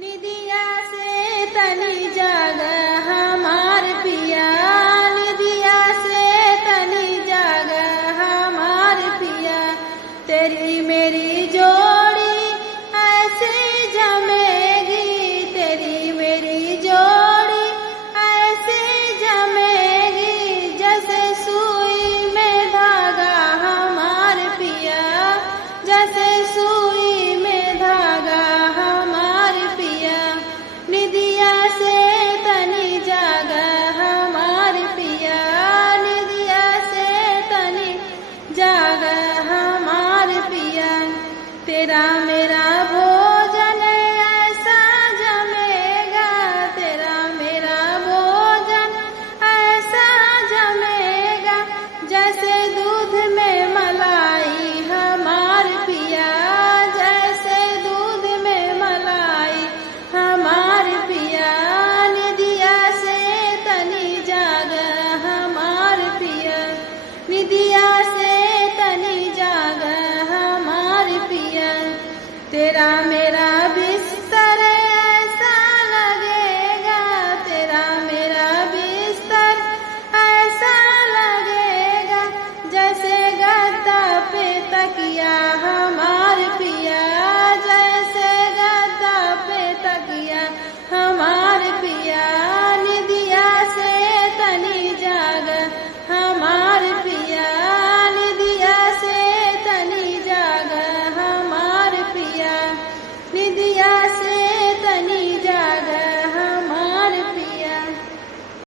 निदिया से तनी जाग हमार पिया, निदिया से तनी जाग हमार पिया। तेरी मेरी जोड़ी ऐसे जमेगी, तेरी मेरी जोड़ी ऐसे जमेगी, जैसे सुई में धागा हमार पिया, जैसे सुई में धागा हमार पिया। निदिया से तनी जाग हमार पिया, निदिया से तनी जाग हमार पिया। तेरा मेरा भोजन ऐसा जमेगा, तेरा मेरा भोजन ऐसा जमेगा, जैसे दूध में मलाई हमार पिया, जैसे दूध में मलाई हमार पिया। निदिया से तनी जाग हमार पिया, निदिया से तनी जाग हमार पिया। तेरा मेरा बिस्तर ऐसा लगेगा, तेरा मेरा बिस्तर ऐसा लगेगा, जैसे गद्दा पे तकिया